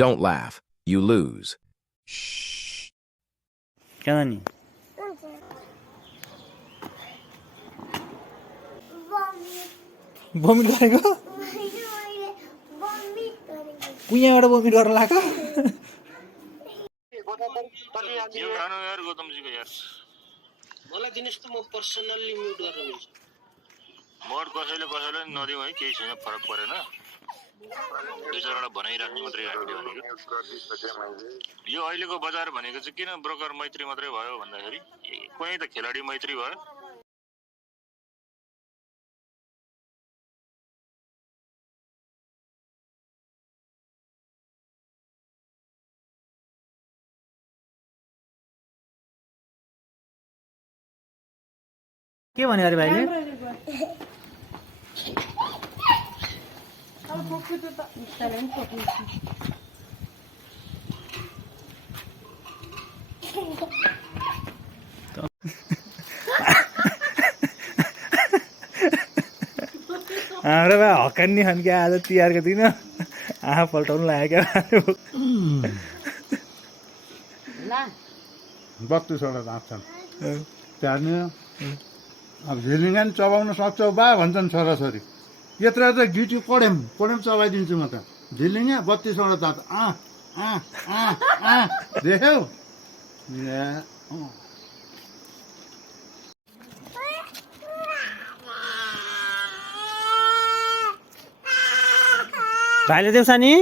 Don't laugh. You lose. क्या नि vomit गरेको कुयाबाट भमिट गर्न लाग्यो यो गानो यार गौतमजीको यार मलाई दिनुस् त म पर्सनली म्युट गर्न मिल्छ मोड कसैले कसैले नदिउँ है केही छैन फरक परेन दुई चारवटा भनाइराख्ने मात्रै राखिदियो भनेको यो अहिलेको बजार भनेको चाहिँ किन ब्रोकर मैत्री मात्रै भयो भन्दाखेरि कुनै त खेलाडी मैत्री भयो के भन्यो अरे भाइले हाम्रो भाइ हकान्ने खान क्या आज तिहारको दिन आँखा पल्टाउनु लाग्यो क्या 32वटा दाँत छन् त्यहाँनिर अब झिलिङ्गा नि चबाउन सक्छौ बा भन्छन् छोराछोरी यत्रो त गिटी कोडेम चबाइदिन्छु म त झिलिङ्गा 32वटा दाँत देख्यौ भाइले देऊ सानी